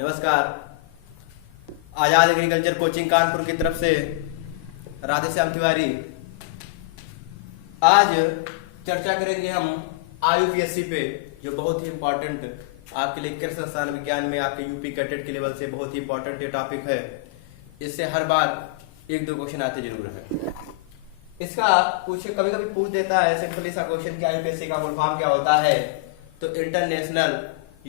नमस्कार। आजाद agriculture coaching Kanpur की तरफ से राधेश्याम तिवारी। आज चर्चा करेंगे हम आईयूपीएससी पे, जो बहुत ही इंपॉर्टेंट आपके लिए कृषि संस्थान विज्ञान में आपके यूपी कैडेट के लेवल से बहुत ही इंपॉर्टेंट ये टॉपिक है। इससे हर बार एक दो क्वेश्चन आते जरूर है। इसका कुछ कभी कभी पूछ देता है सिंपली सा क्वेश्चन कि आईयूपीएससी का फुल फॉर्म क्या होता है, तो international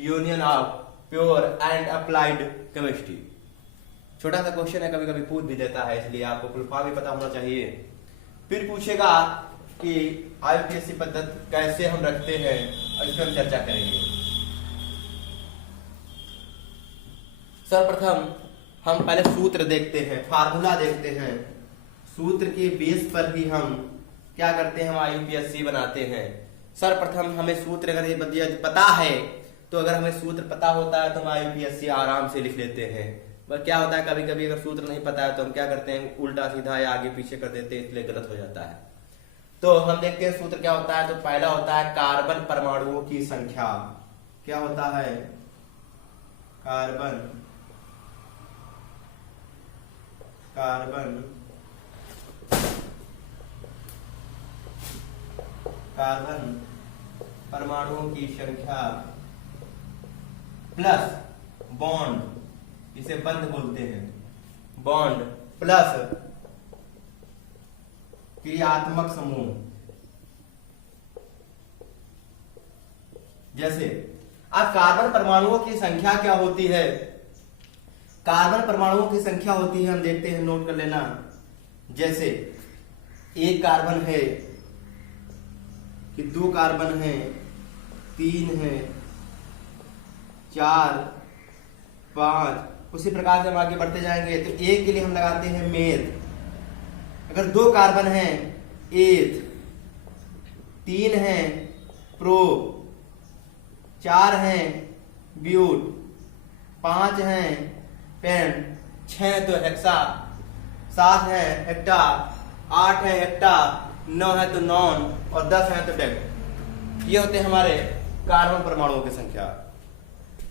union of pure and applied chemistry. छोटा सा क्वेश्चन है, कभी कभी पूछ भी देता है, इसलिए आपको फुल फॉर्म भी पता होना चाहिए। फिर पूछेगा कि आईयूपीएससी पद्धति कैसे हम रखते हैं, और इस पर हम चर्चा करेंगे। सर्वप्रथम हम पहले सूत्र देखते हैं, फार्मूला देखते हैं। सूत्र के बेस पर ही हम क्या करते हैं, हम आईयूपीएससी बनाते हैं। सर्वप्रथम हमें सूत्र अगर ये पता है, तो अगर हमें सूत्र पता होता है तो हम आईयूपीएससी आराम से लिख लेते हैं। पर क्या होता है, कभी कभी अगर सूत्र नहीं पता है तो हम क्या करते हैं, उल्टा सीधा या आगे पीछे कर देते हैं, इसलिए गलत हो जाता है। तो हम देखते हैं सूत्र क्या होता है। तो पहला होता है कार्बन परमाणुओं की संख्या। क्या होता है, कार्बन परमाणुओं की संख्या प्लस बॉन्ड, इसे बंध बोलते हैं, बॉन्ड प्लस क्रियात्मक समूह। जैसे अब कार्बन परमाणुओं की संख्या क्या होती है, कार्बन परमाणुओं की संख्या होती है, हम देखते हैं, नोट कर लेना। जैसे एक कार्बन है कि दो कार्बन है, तीन है, 4, 5, उसी प्रकार से हम आगे बढ़ते जाएंगे। तो एक के लिए हम लगाते हैं मेथ। अगर दो कार्बन है एथ, 3 है प्रो, 4 है ब्यूट, 5 है पेन, 6 तो हेक्सा, 7 है हेक्टा, 8 है हेक्टा, 9 है तो नॉन, और 10 है तो डेक। ये होते हैं हमारे कार्बन परमाणुओं की संख्या।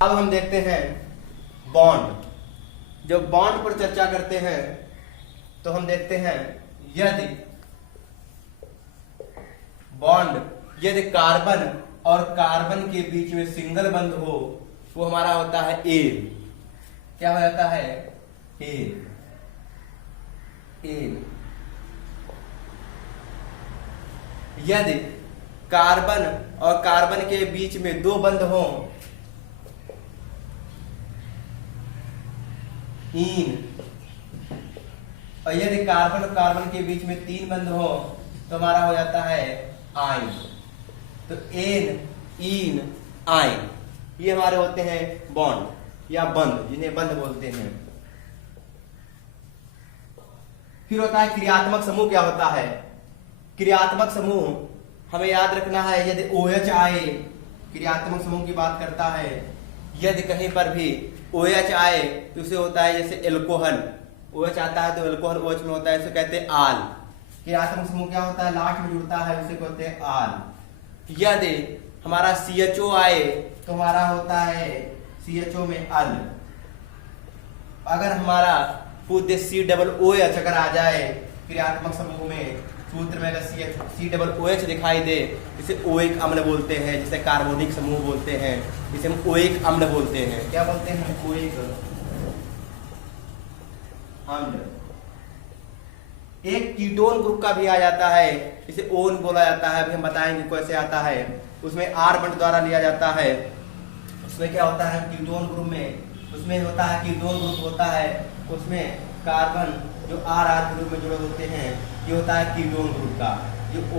अब हम देखते हैं बॉन्ड। जब बॉन्ड पर चर्चा करते हैं तो हम देखते हैं, यदि कार्बन और कार्बन के बीच में सिंगल बंध हो, वो हमारा होता है एन। क्या हो जाता है, एन। यदि कार्बन और कार्बन के बीच में दो बंध हो, इन। और यदि कार्बन और कार्बन के बीच में 3 बंध हो तो हमारा हो जाता है आइन। तो एन, इन, आइन, ये हमारे होते हैं बॉन्ड या बंध, जिन्हें बंध बोलते हैं। फिर होता है क्रियात्मक समूह। क्या होता है क्रियात्मक समूह, हमें याद रखना है। यदि OH आए, क्रियात्मक समूह की बात करता है, यदि कहीं पर भी OH आए तो उसे होता है जैसे एल्कोहल। OH आता है तो एल्कोहल OH में होता है, इसे कहते हैं आल। क्रियात्मक समूह क्या होता है, लास्ट में जुड़ता है, उसे कहते हैं आल। यदि हमारा CHO आए तो हमारा होता है CHO में अल। अगर हमारा पूरे COOH अगर आ जाए क्रियात्मक समूह में, सूत्र में अगर COOH दिखाई दे, इसे ओइक अम्ल बोलते हैं, जिसे कार्बोनिक समूह बोलते हैं, जिसे हम ओइक अम्ल बोलते हैं। क्या बोलते हैं, ओइक अम्ल। एक कीटोन ग्रुप का भी आ जाता है, इसे ओन बोला जाता है। अभी हम बताएंगे कैसे आता है। उसमें R बंड द्वारा लिया जाता है। उसमें क्या होता है, कीटोन ग्रुप में उसमें होता है, कीटोन ग्रुप होता है, उसमें कार्बन जो R ग्रुप में जुड़े होते हैं, ये होता है कीटोन ग्रुप का, ये O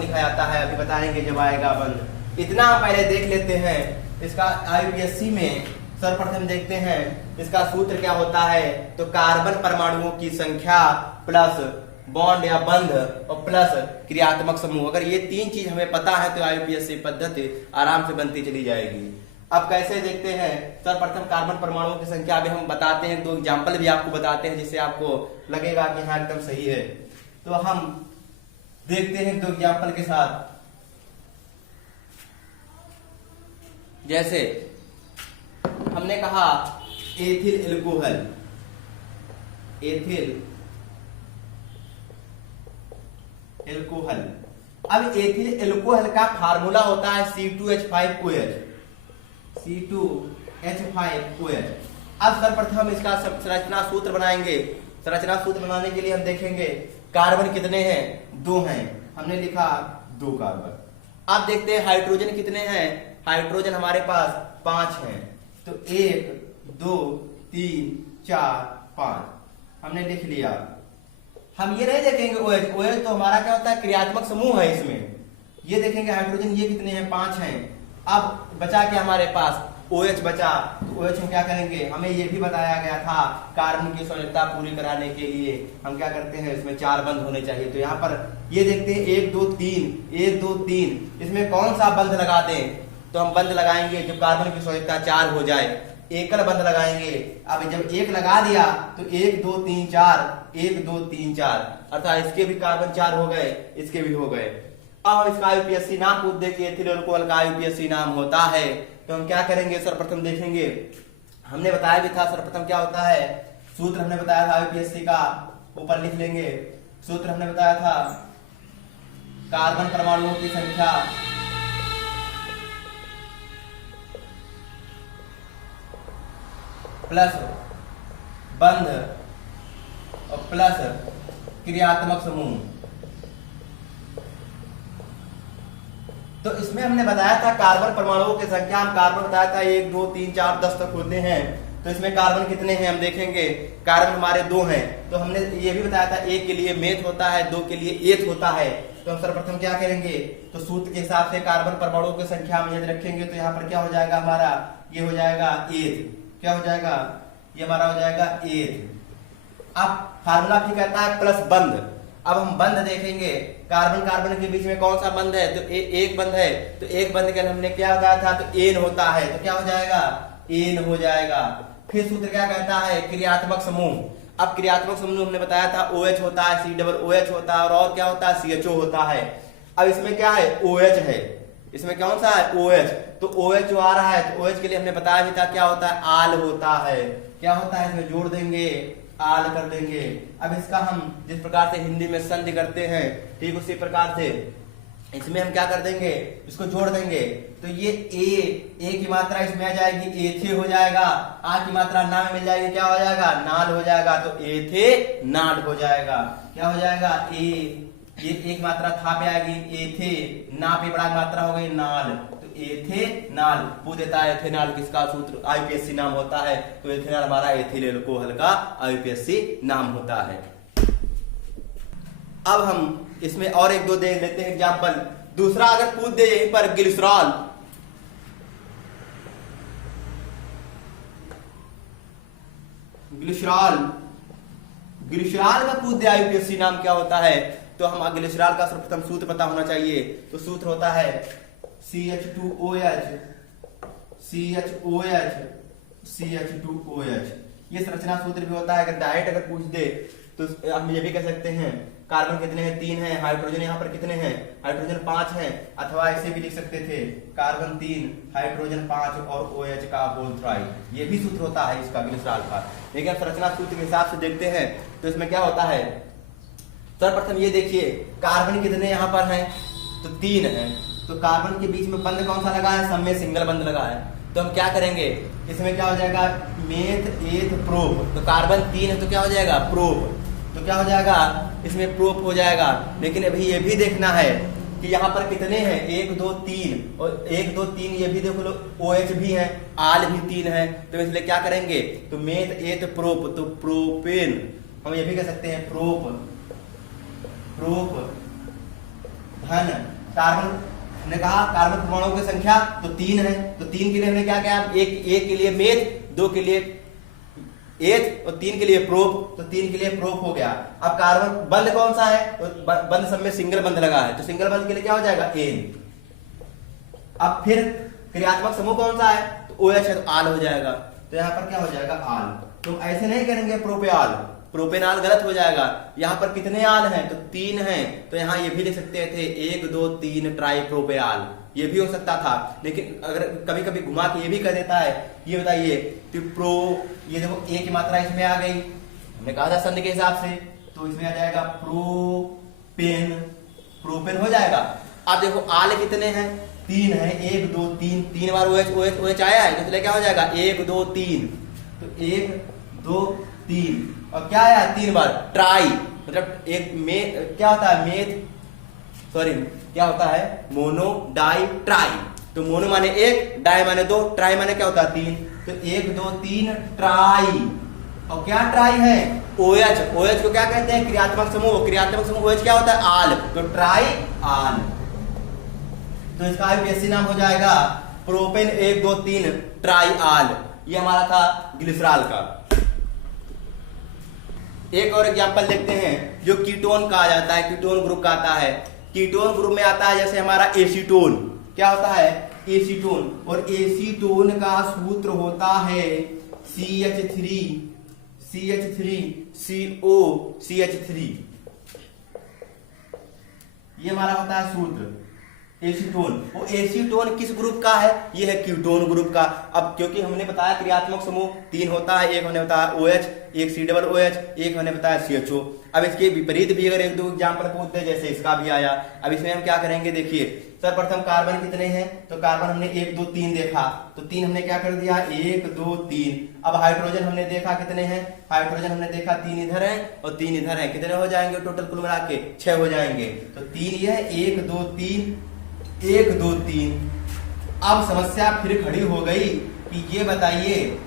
लिखा जाता है। अभी बताएंगे जब आएगा बंद। इतना हम पहले देख लेते हैं। इसका आईयूपीएससी में सर्वप्रथम देखते हैं इसका सूत्र क्या होता है। तो कार्बन परमाणुओं की संख्या प्लस बॉन्ड या बंध और प्लस क्रियात्मक समूह। अगर ये 3 चीज हमें पता है तो आईयूपीएससी पद्धति आराम से बनती चली जाएगी। अब कैसे देखते हैं, सर्वप्रथम कार्बन परमाणुओं की संख्या अभी हम बताते हैं, 2 एग्जाम्पल भी आपको बताते हैं, जिससे आपको लगेगा कि हाँ एकदम सही है। तो हम देखते हैं 2 एग्जाम्पल के साथ। जैसे हमने कहा एथिल एल्कोहल, एथिल एल्कोहल। अब एथिल एल्कोहल का फार्मूला होता है C2H5OH, C2H5OH। अब सर्वप्रथम इसका संरचना सूत्र बनाएंगे। संरचना सूत्र बनाने के लिए हम देखेंगे कार्बन कितने हैं, 2 हैं, हमने लिखा 2 कार्बन। अब देखते हैं हाइड्रोजन कितने हैं, हाइड्रोजन हमारे पास 5 हैं, तो 1 2 3 4 5 हमने लिख लिया। हम ये नहीं देखेंगे OH, OH तो हमारा क्या होता है, क्रियात्मक समूह है इसमें। ये देखेंगे हाइड्रोजन ये कितने हैं, 5 हैं। अब बचा क्या हमारे पास, OH बचा, तो OH हम क्या करेंगे, हमें ये भी बताया गया था कार्बन की संयोजकता पूरी कराने के लिए हम क्या करते हैं, इसमें 4 बंध होने चाहिए। तो यहाँ पर ये देखते हैं 1 2 3 1 2 3, इसमें कौन सा बंध लगा दें, तो हम बंध लगाएंगे जो कार्बन की संयोजकता 4 हो जाए, एकल बंध लगाएंगे। अब जब एक लगा दिया तो 1 2 3 4 1 2 3 4, अर्थात इसके भी कार्बन 4 हो गए, इसके भी हो गए। अब हम इसका IUPAC नाम पूछ दे कि एथिल एल्कोहल का IUPAC नाम होता है, तो हम क्या करेंगे, सर्वप्रथम देखेंगे, हमने बताया भी था सर्वप्रथम क्या होता है, सूत्र हमने बताया था IUPAC का, ऊपर लिख लेंगे। सूत्र हमने बताया था कार्बन परमाणुओं की संख्या प्लस बंध और प्लस क्रियात्मक समूह। तो इसमें हमने बताया था कार्बन परमाणुओं की संख्या, हम कार्बन बताया था 1 2 3 4 10 तक होते हैं। तो इसमें कार्बन कितने हैं हम देखेंगे, कार्बन हमारे 2 हैं। तो हमने ये भी बताया था 1 के लिए मेथ होता है, 2 के लिए एथ होता है। तो हम सर्वप्रथम क्या करेंगे, तो सूत्र के हिसाब से कार्बन परमाणुओं की संख्या हम यदि रखेंगे तो यहाँ पर क्या हो जाएगा हमारा, ये हो जाएगा एथ, क्या हो जाएगा, ये हमारा हो जाएगा एथ। अब फार्मूला भी कहता है प्लस बंध। अब हम बंध देखेंगे, कार्बन कार्बन के बीच में कौन सा बंध है, तो एक बंध है, तो एक बंध के हमने क्या बताया था, तो एन होता है, तो क्या हो जाएगा, एन हो जाएगा। फिर सूत्र क्या कहता है, क्रियात्मक समूह। अब क्रियात्मक समूह हमने बताया था OH होता है, COOH होता है, और क्या होता है, CHO होता है। अब इसमें क्या है, OH है, इसमें कौन सा है, OH। तो OH जो आ रहा है, तो OH के लिए हमने बताया भी था क्या होता है, आल होता है। क्या होता है, इसमें जोड़ देंगे, आल कर देंगे। अब इसका हम जिस प्रकार से हिंदी में संधि करते हैं, ठीक उसी प्रकार से इसमें हम क्या कर देंगे, इसको जोड़ देंगे। तो ये ए की मात्रा इसमें आ जाएगी, एथे हो जाएगा, आ की मात्रा ना में मिल जाएगी, क्या हो जाएगा, नाल हो जाएगा, तो एथे नाल हो जाएगा। क्या हो जाएगा, ये एक मात्रा था पे आएगी, एथे, ना पे बड़ा मात्रा हो गई, नाल, तो एथे नाल पूछ देता है। एथेनॉल किसका सूत्र IUPAC नाम होता है, तो एथेनॉल हमारा एथिल एल्कोहल का IUPAC नाम होता है। अब हम इसमें और 1 2 दे लेते हैं एग्जाम्पल। दूसरा अगर पूछ दे यहीं पर ग्लिसरॉल, ग्लिसरॉल ग्लिसरॉल का पूछ दे IUPAC नाम क्या होता है, तो हम ग्लिसरॉल का सर्वप्रथम सूत्र पता होना चाहिए। तो सूत्र होता है CH2OH CHOH CH2OH। ये संरचना सूत्र भी होता है। अगर डायरेक्ट अगर पूछ दे तो हम ये भी कह सकते हैं कार्बन कितने हैं, 3 हैं, हाइड्रोजन यहाँ पर कितने हैं, हाइड्रोजन 5 हैं, अथवा ऐसे भी लिख सकते थे कार्बन 3 हाइड्रोजन 5 और OH का होल थ्राइस। ये भी सूत्र होता है इसका ग्लिसरॉल का। लेकिन संरचना सूत्र के हिसाब से देखते हैं तो इसमें क्या होता है, सर्वप्रथम ये देखिए कार्बन कितने यहाँ पर हैं, तो 3 हैं। तो कार्बन के बीच में बंध कौन सा लगा है, सब में सिंगल बंध लगा है। तो हम क्या करेंगे, इसमें क्या हो जाएगा, मेथ एथ प्रोप। तो कार्बन 3 है तो क्या हो जाएगा, प्रोप, तो क्या हो जाएगा, इसमें प्रोप हो जाएगा। लेकिन अभी ये भी देखना है कि यहाँ पर कितने हैं, 1 2 3 और 1 2 3 ये भी देख लो, OH भी है, आल भी 3 है। तो इसलिए क्या करेंगे, तो मेथ एथ प्रोप, तो प्रोपेन हम ये भी कह सकते हैं प्रोप, प्रोप धन कार्बन। हमने कहा कार्बन परमाणुओं की संख्या तो 3 है, तो 3 के लिए हमने क्या किया, एक के लिए मेथ, 2 के लिए एथ और 3 के लिए प्रोप, तो 3 के लिए प्रोप हो गया। अब कार्बन बंध कौन सा है, तो बंध सब में सिंगल बंध लगा है, तो सिंगल बंध के लिए क्या हो जाएगा, एन। अब फिर क्रियात्मक समूह कौन सा है, तो OH है, तो आल हो जाएगा। तो यहाँ पर क्या हो जाएगा, आल। तो ऐसे नहीं करेंगे प्रोपेआल, प्रोपेनॉल गलत हो जाएगा। यहाँ पर कितने आल हैं? तो 3 हैं, तो यहाँ ये भी लिख सकते थे 1 2 3 ट्राइप्रोपेनॉल, ये भी हो सकता था। लेकिन अगर कभी कभी घुमा के ये भी कर देता है, ये बताइए कि ये देखो ए की मात्रा इसमें आ गई, हमने कहा था संधि के हिसाब से, तो इसमें आ जाएगा प्रोपेन, प्रोपेन हो जाएगा। अब देखो आल कितने हैं? 3 है, 1 2 3 बार OH आया है, तो इसलिए क्या हो जाएगा 1 2 3, तो 1 2 3 और क्या आया 3 बार ट्राई, मतलब एक में क्या होता है क्या होता है मोनो डाई ट्राई। तो मोनो माने 1, डाई माने 2, ट्राई माने क्या होता है 3, तो 1 2 3 ट्राई। और क्या ट्राई है? OH, OH को क्या कहते हैं? क्रियात्मक समूह, क्रियात्मक समूह OH क्या होता है? आल, तो ट्राई आल। तो इसका यूपीएससी नाम हो जाएगा प्रोपेन 1 2 3 ट्राई आल। ये हमारा था ग्लिसरॉल का। एक और एग्जांपल देखते हैं जो कीटोन कहा जाता है, कीटोन ग्रुप का आता है। कीटोन ग्रुप में आता है जैसे हमारा एसीटोन, क्या होता है? एसीटोन, और एसीटोन का सूत्र होता है CH3CO CH3। ये हमारा होता है सूत्र एसीटोन। वो एसीटोन किस ग्रुप का है? ये है कीटोन ग्रुप का। अब क्योंकि हमने बताया क्रियात्मक समूह 3 होता है, एक होने बताया OH, एक COOH, एक होने बताया CHO। अब इसके विपरीत भी अगर 1 2 एग्जाम्पल पूछते हैं, जैसे इसका भी आया। अब इसमें हम क्या करेंगे, देखिए सर्वप्रथम कार्बन कितने हैं? तो कार्बन हमने 1 2 3 देखा, तो 3 हमने क्या कर दिया 1 2 3। अब हाइड्रोजन हमने देखा कितने हैं? हाइड्रोजन हमने देखा 3 इधर है और 3 इधर है, कितने हो जाएंगे टोटल कुल मिला के? 6 हो जाएंगे। तो 3 ये 1 2 3 1 2 3। अब समस्या फिर खड़ी हो गई कि ये बताइए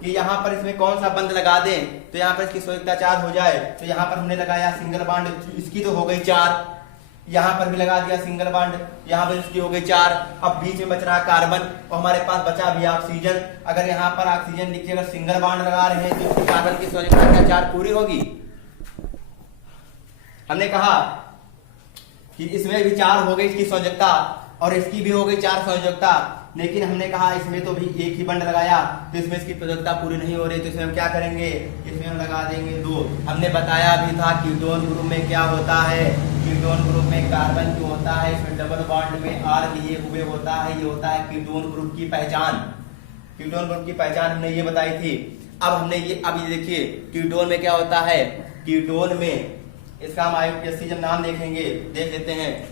कि यहाँ पर इसमें कौन सा बंध लगा दें तो यहाँ पर इसकी संयोजकता 4 हो जाए। तो यहाँ पर हमने लगाया सिंगल बॉन्ड, इसकी तो हो गई 4, यहाँ पर भी लगा दिया सिंगल बॉन्ड, यहाँ पर इसकी हो गई 4। अब बीच में बच रहा कार्बन और हमारे पास बचा भी ऑक्सीजन। अगर यहाँ पर ऑक्सीजन लिखिए, अगर सिंगल बॉन्ड लगा रहे हैं तो कार्बन की संयोजकता 4 पूरी होगी। हमने कहा कि इसमें भी 4 हो गई इसकी संयोजकता और इसकी भी हो गई 4 संयोजकता, लेकिन हमने कहा इसमें तो भी एक ही बंड लगाया तो इसमें इसकी संयोजकता पूरी नहीं हो रही, तो इसमें हम क्या करेंगे? इसमें हम लगा देंगे 2। हमने बताया भी था कीटोन ग्रुप में क्या होता है, कीटोन ग्रुप में कार्बन जो होता है इसमें डबल बॉन्ड में R लिए हुए होता है, ये होता है कीटोन ग्रुप की पहचान। कीटोन ग्रुप की पहचान हमने ये बताई थी। अब हमने ये देखिए कीटोन में क्या होता है, कीटोन में इसका हम आईयूपीएससी जब नाम देखेंगे देख लेते हैं।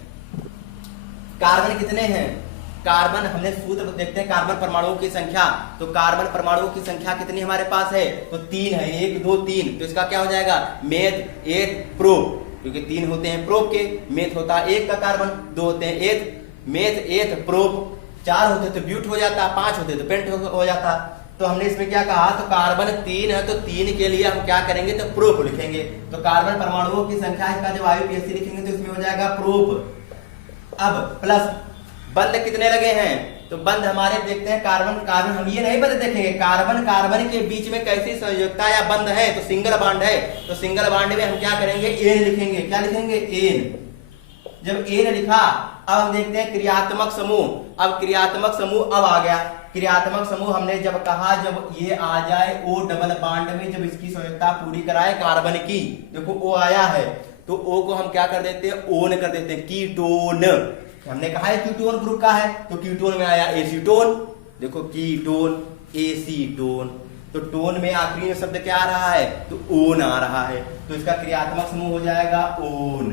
कार्बन कितने हैं? कार्बन हमने सूत्र देखते हैं कार्बन परमाणुओं की संख्या, तो कार्बन परमाणुओं की संख्या कितनी हमारे पास है? तो 3 है, 1 2 3। तो इसका क्या हो जाएगा? मेथ एथ प्रोप, क्योंकि 3 होते हैं प्रोप के, मेथ होता है 1 का कार्बन, 2 होते हैं एथ, मेथ एथ प्रोप। 4 होते तो ब्यूट हो जाता, 5 होते तो पेंट हो जाता। तो हमने इसमें क्या कहा, तो कार्बन 3 है तो 3 के लिए हम क्या करेंगे? तो प्रोप लिखेंगे। तो कार्बन परमाणुओं की संख्या इसका जब आईयूपीएससी लिखेंगे तो इसमें हो जाएगा प्रोप। अब प्लस बंध कितने लगे हैं? तो बंध हमारे देखते हैं कार्बन हम ये नहीं बंध देखेंगे, कार्बन के बीच में कैसी संयोजकता या बंध है, तो सिंगल बॉन्ड है, तो सिंगल बॉन्ड में हम क्या करेंगे? एन लिखेंगे। क्या लिखेंगे? एन। जब एन लिखा, अब हम देखते हैं क्रियात्मक समूह। अब क्रियात्मक समूह अब आ गया। क्रियात्मक समूह हमने जब कहा जब ये आ जाए O डबल बॉन्ड में, जब इसकी संयोजकता पूरी कराए कार्बन की, देखो O आया है तो O को हम क्या कर देते हैं? ओन कर देते हैं, कीटोन। हमने कहा है कीटोन ग्रुप का है, तो कीटोन में आया एसीटोन। देखो कीटोन एसीटोन, तो टोन में आखिरी में शब्द क्या आ रहा है? तो ओन आ रहा है, तो इसका क्रियात्मक समूह हो जाएगा ओन।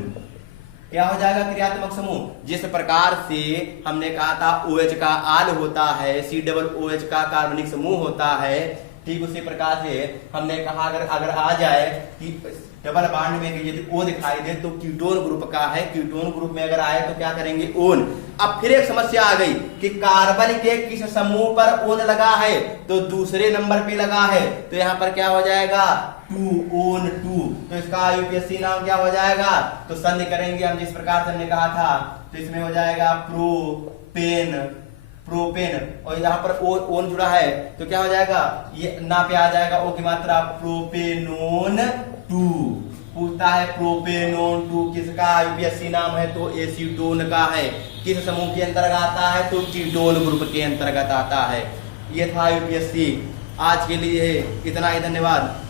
क्या हो जाएगा? क्रियात्मक समूह। जिस प्रकार से हमने कहा था OH का आल होता है, COOH का कार्बनिक समूह होता है, ठीक उसी प्रकार से हमने कहा अगर आ जाए कि डबल बॉन्ड में यदि O दिखाई दे तो कीटोन ग्रुप का है, कीटोन ग्रुप में अगर आए तो क्या करेंगे? ओन। अब फिर एक समस्या आ गई कि कार्बन के किस समूह पर ओन लगा है? तो दूसरे नंबर पे लगा है, तो यहाँ पर क्या हो जाएगा? 2 ओन 2। तो इसका यूपीएससी नाम क्या हो जाएगा? तो संधि करेंगे हम जिस प्रकार से हमने कहा था, तो इसमें हो जाएगा प्रोपेन, और यहाँ पर ओन जुड़ा है तो क्या हो जाएगा? ये ना पे आ जाएगा O की मात्रा, प्रोपेनोन 2। पूछता है प्रोपेनोन 2 किसका यूपीएससी नाम है? तो एसीटोन का है। किस समूह के अंतर्गत आता है? तो कीटोन ग्रुप के अंतर्गत आता है। ये था यूपीएससी। आज के लिए इतना ही, धन्यवाद।